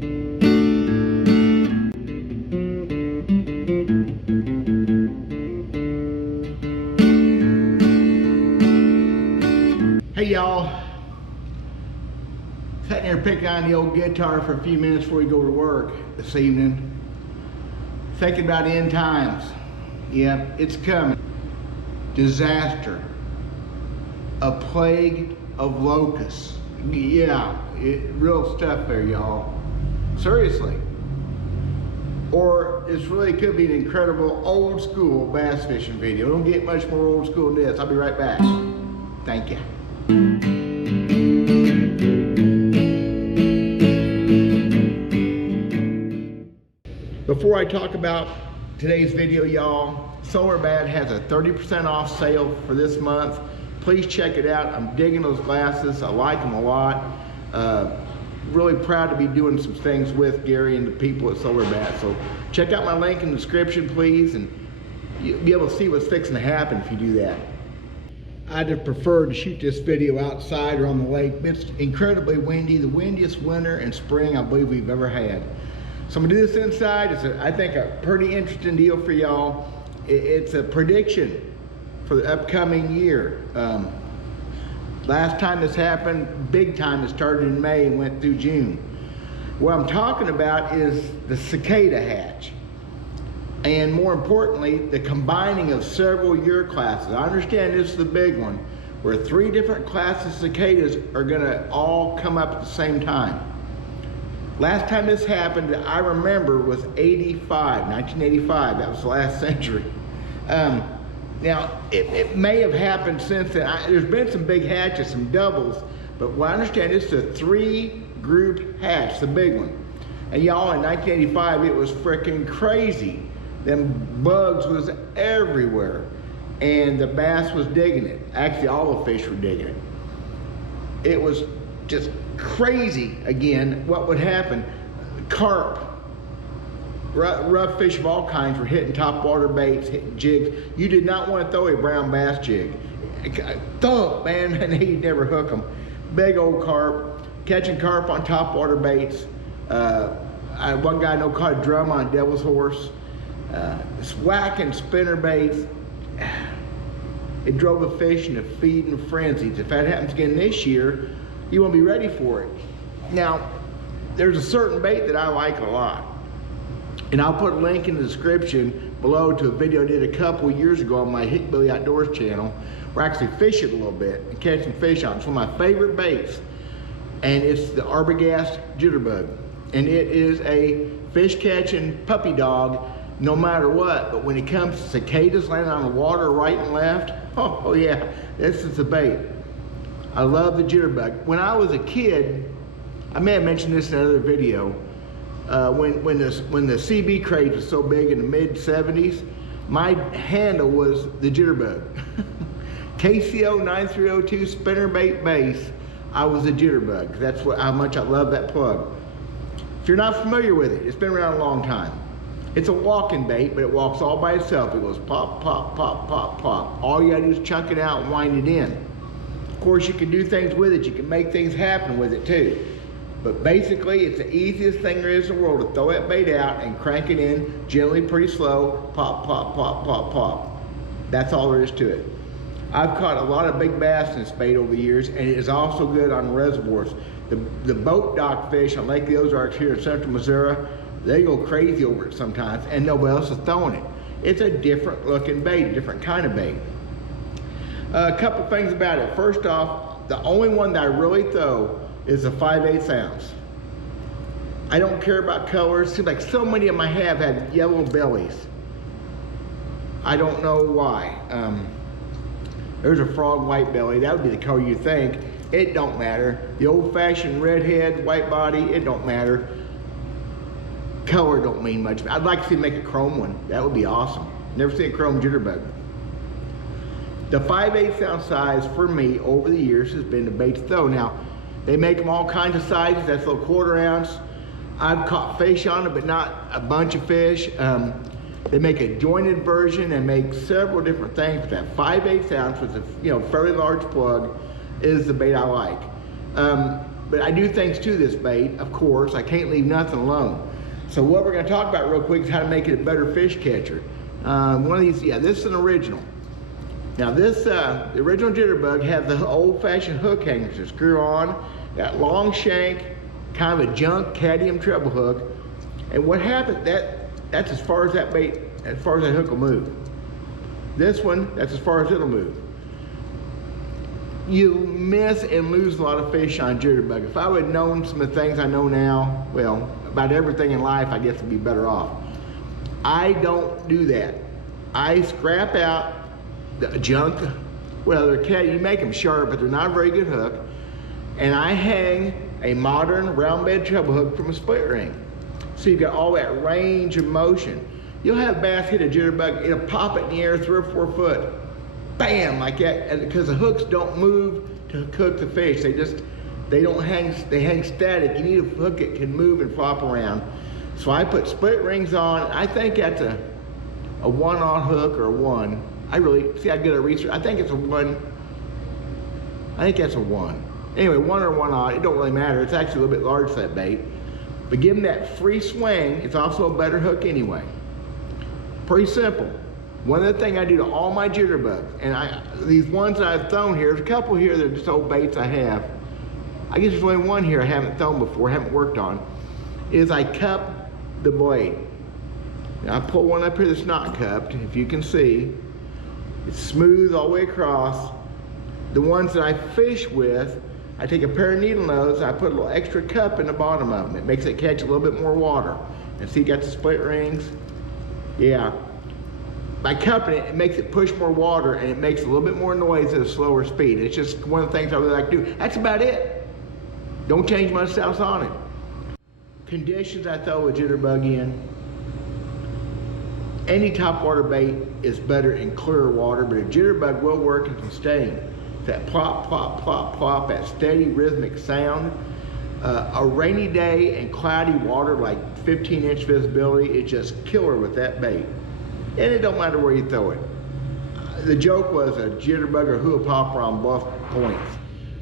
Hey y'all, sitting here picking on the old guitar for a few minutes before we go to work this evening. Thinking about end times. Yeah, it's coming. Disaster. A plague of locusts. Yeah, real stuff there, y'all. Seriously. Or this really could be an incredible old school bass fishing video. Don't get much more old school than this. I'll be right back. Thank you. Before I talk about today's video, y'all, SolarBat has a 30% off sale for this month. Please check it out. I'm digging those glasses. I like them a lot. Really proud to be doing some things with Gary and the people at SolarBat. So check out my link in the description, please, and you'll be able to see what's fixing to happen if you do that. I'd have preferred to shoot this video outside or on the lake. It's incredibly windy, the windiest winter and spring I believe we've ever had. So I'm gonna do this inside. It's I think a pretty interesting deal for y'all. It's a prediction for the upcoming year. Last time this happened, big time, it started in May and went through June. What I'm talking about is the cicada hatch. And more importantly, the combining of several year classes. I understand this is the big one, where 3 different classes of cicadas are gonna all come up at the same time. Last time this happened, I remember, was 1985. That was the last century. Now, it may have happened since then. There's been some big hatches, some doubles, but what I understand, it's a 3-group hatch, the big one. And y'all, in 1985, it was freaking crazy. Them bugs was everywhere, and the bass was digging it. Actually, all the fish were digging it. It was just crazy. Again, what would happen? Carp, rough fish of all kinds were hitting top water baits, hitting jigs. You did not want to throw a brown bass jig. Thump, man, and you'd never hook them. Big old carp, catching carp on top water baits. One guy I know caught a drum on a devil's horse. Whacking spinner baits. It drove the fish into feeding frenzies. If that happens again this year, you won't be ready for it. Now, there's a certain bait that I like a lot, and I'll put a link in the description below to a video I did a couple years ago on my Hickbilly Outdoors channel, where I actually fish it a little bit and catch some fish on it. It's one of my favorite baits, and it's the Arbogast Jitterbug, and it is a fish catching puppy dog no matter what. But when it comes to cicadas landing on the water right and left, oh yeah, this is the bait. I love the Jitterbug. When I was a kid, I may have mentioned this in another video, when the CB craze was so big in the mid-70s, my handle was the Jitterbug. KCO 9302 spinnerbait base, I was a Jitterbug. That's how much I love that plug. If you're not familiar with it, it's been around a long time. It's a walking bait, but it walks all by itself. It goes pop, pop, pop, pop, pop. All you gotta do is chunk it out and wind it in. Of course, you can do things with it. You can make things happen with it too. But basically, it's the easiest thing there is in the world to throw that bait out and crank it in gently, pretty slow, pop, pop, pop, pop, pop. That's all there is to it. I've caught a lot of big bass in this bait over the years, and it is also good on reservoirs. The boat dock fish on Lake of the Ozarks here in central Missouri, they go crazy over it sometimes, and nobody else is throwing it. It's a different looking bait, a different kind of bait. A couple things about it. First off, the only one that I really throw is a 5/8 ounce. I don't care about colors. Seems like so many of them I have had yellow bellies. I don't know why. There's a frog white belly. That would be the color you think. It don't matter. The old-fashioned redhead, white body, it don't matter. Color don't mean much. I'd like to see them make a chrome one. That would be awesome. Never seen a chrome Jitterbug. The 5/8 ounce size for me over the years has been the bait to throw. Now, they make them all kinds of sizes. That's a little 1/4 ounce. I've caught fish on it, but not a bunch of fish. They make a jointed version and make several different things. But that 5/8 ounce with a fairly large plug is the bait I like. But I do things to this bait, of course. I can't leave nothing alone. So what we're gonna talk about real quick is how to make it a better fish catcher. One of these, yeah, this is an original. Now this, the original Jitterbug has the old-fashioned hook hangers to screw on, that long shank, kind of a junk cadmium treble hook. And what happens, that's as far as that bait, as far as that hook will move. This one, that's as far as it'll move. You miss and lose a lot of fish on Jitterbug. If I would have known some of the things I know now, well, about everything in life, I guess I'd be better off. I don't do that. I scrap out the junk. Well, you make them sharp, but they're not a very good hook. And I hang a modern round bed treble hook from a split ring. So you've got all that range of motion. You'll have bass hit a Jitterbug, it'll pop it in the air 3 or 4 foot. Bam, like that, and because the hooks don't move to hook the fish. They don't hang, they hang static. You need a hook that can move and flop around. So I put split rings on. I think that's a 1/0 hook or a 1. I really, see, I did a research. I think it's a 1. I think that's a 1. Anyway, 1 or 1/0, it don't really matter. It's actually a little bit large for that bait. But give them that free swing. It's also a better hook anyway. Pretty simple. One other thing I do to all my Jitterbugs, and these ones that I've thrown here, there's a couple here that are just old baits I have. I guess there's only one here I haven't thrown before, haven't worked on, is I cup the blade. Now I pull one up here that's not cupped, if you can see. It's smooth all the way across. The ones that I fish with, I take a pair of needle nose, I put a little extra cup in the bottom of them. It makes it catch a little bit more water. And see, you got the split rings? Yeah. By cupping it, it makes it push more water and it makes a little bit more noise at a slower speed. It's just one of the things I really like to do. That's about it. Don't change much else on it. Conditions I throw a Jitterbug in. Any topwater bait is better in clear water, but a Jitterbug will work in sustain. That plop, plop, plop, plop, that steady rhythmic sound. A rainy day and cloudy water, like 15-inch visibility, it's just killer with that bait. And it don't matter where you throw it. The joke was a Jitterbug or hula popper on bluff points.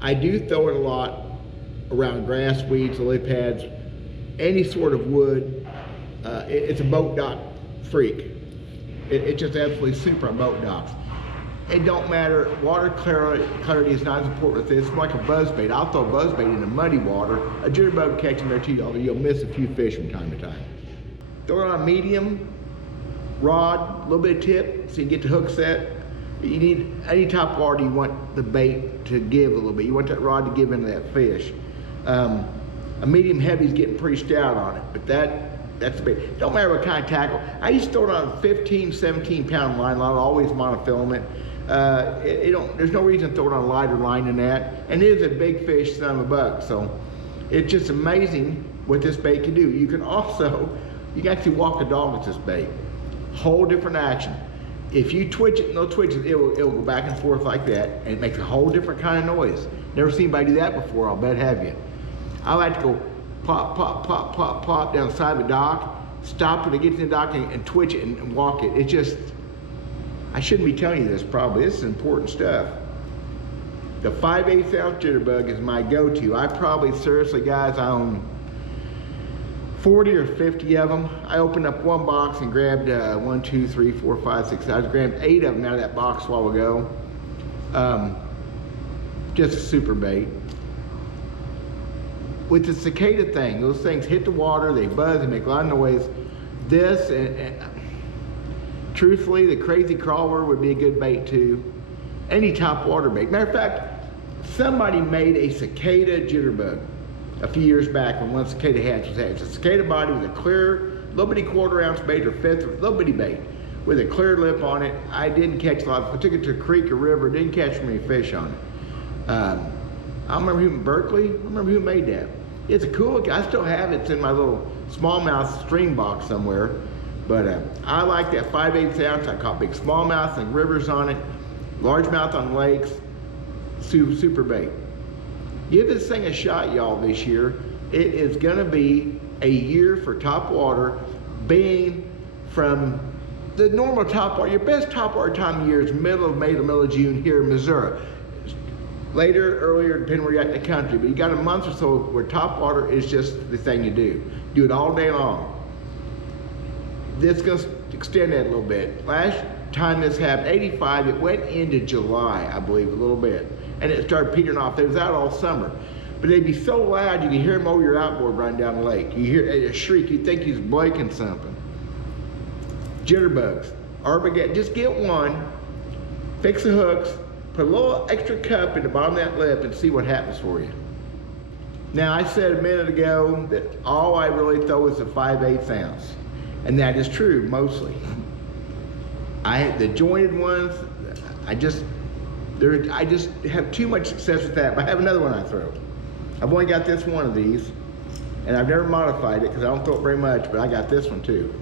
I do throw it a lot around grass, weeds, lily pads, any sort of wood. It's a boat dock freak. It's just absolutely super on boat docks. It don't matter, water clarity is not as important with this. It's like a buzzbait. I'll throw a buzzbait in the muddy water. A Jitterbug will catch them there too, although you'll miss a few fish from time to time. Throw it on medium rod, a little bit of tip, so you get the hook set. You need, any top water, you want the bait to give a little bit. You want that rod to give into that fish. A medium heavy is getting pretty stout on it, but that's the bait. Don't matter what kind of tackle. I used to throw it on a 15, 17 pound line, always monofilament. There's no reason to throw it on a lighter line than that. And it is a big fish, son of a buck. So it's just amazing what this bait can do. You can actually walk the dog with this bait. Whole different action. If you twitch it, no twitches, it'll go back and forth like that, and it makes a whole different kind of noise. Never seen anybody do that before, I'll bet have you. I like to go plop, plop, plop, plop, plop down the side of the dock, stop when it gets in the dock and twitch it and walk it. It just, I shouldn't be telling you this probably, this is important stuff. The 5/8 ounce Jitterbug is my go-to. I probably, seriously guys, I own 40 or 50 of them. I opened up one box and grabbed 1, 2, 3, 4, 5, 6. I grabbed 8 of them out of that box a while ago. Just a super bait. With the cicada thing, those things hit the water, they buzz, they make a lot of noise. This, and truthfully, the crazy crawler would be a good bait too. Any top water bait. Matter of fact, somebody made a cicada Jitterbug a few years back when one cicada hatch was hatched. It's a cicada body with a clear, little bitty 1/4 ounce bait or 1/5, little bitty bait with a clear lip on it. I didn't catch a lot. I took it to a creek or river, didn't catch many fish on it. I don't remember who in Berkeley. I don't remember who made that. It's a cool, I still have it. It's in my little smallmouth stream box somewhere. But I like that 5/8 ounce. I caught big smallmouth and rivers on it, largemouth on lakes, super bait. Give this thing a shot, y'all, this year. It is gonna be a year for top water, being from the normal top water. Your best top water time of year is middle of May to middle of June here in Missouri. later, earlier, depending where you're at in the country. But you got a month or so where top water is just the thing to do. Do it all day long. This is going to extend that a little bit. Last time this happened, 85, it went into July, I believe, a little bit. And it started petering off. It was out all summer. But they'd be so loud, you could hear them over your outboard running down the lake. You hear a shriek, you'd think he's breaking something. Jitterbugs, Armageddon, just get one, fix the hooks, put a little extra cup in the bottom of that lip and see what happens for you. Now, I said a minute ago that all I really throw is a 5/8 ounce. And that is true, mostly. The jointed ones, I just have too much success with that, but I have another one I throw. I've only got this one of these, and I've never modified it because I don't throw it very much, but I got this one too.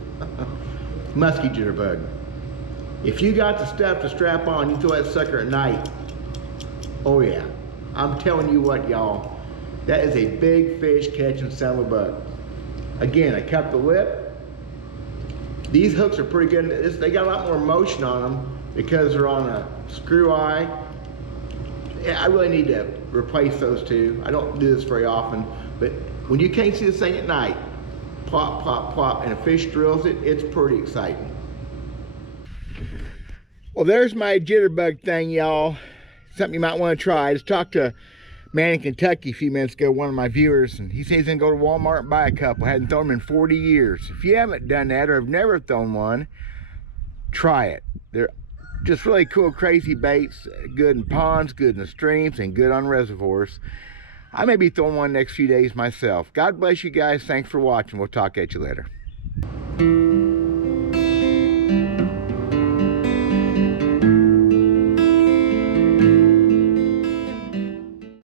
Musky jitterbug. If you got the stuff to strap on, you throw that sucker at night. Oh yeah, I'm telling you what, y'all, that is a big fish catching son of a bug. Again, I cup the lip. These hooks are pretty good. They got a lot more motion on them because they're on a screw eye. I really need to replace those two. I don't do this very often, but when you can't see this thing at night, plop, plop, plop, and a fish drills it, it's pretty exciting. Well, there's my jitterbug thing, y'all. Something you might want to try. I just talked to a man in Kentucky a few minutes ago, one of my viewers, and he says he's gonna go to Walmart and buy a couple. Hadn't thrown them in 40 years. If you haven't done that or have never thrown one, try it. They're just really cool, crazy baits, good in ponds, good in the streams, and good on reservoirs. I may be throwing one next few days myself. God bless you guys. Thanks for watching. We'll talk at you later.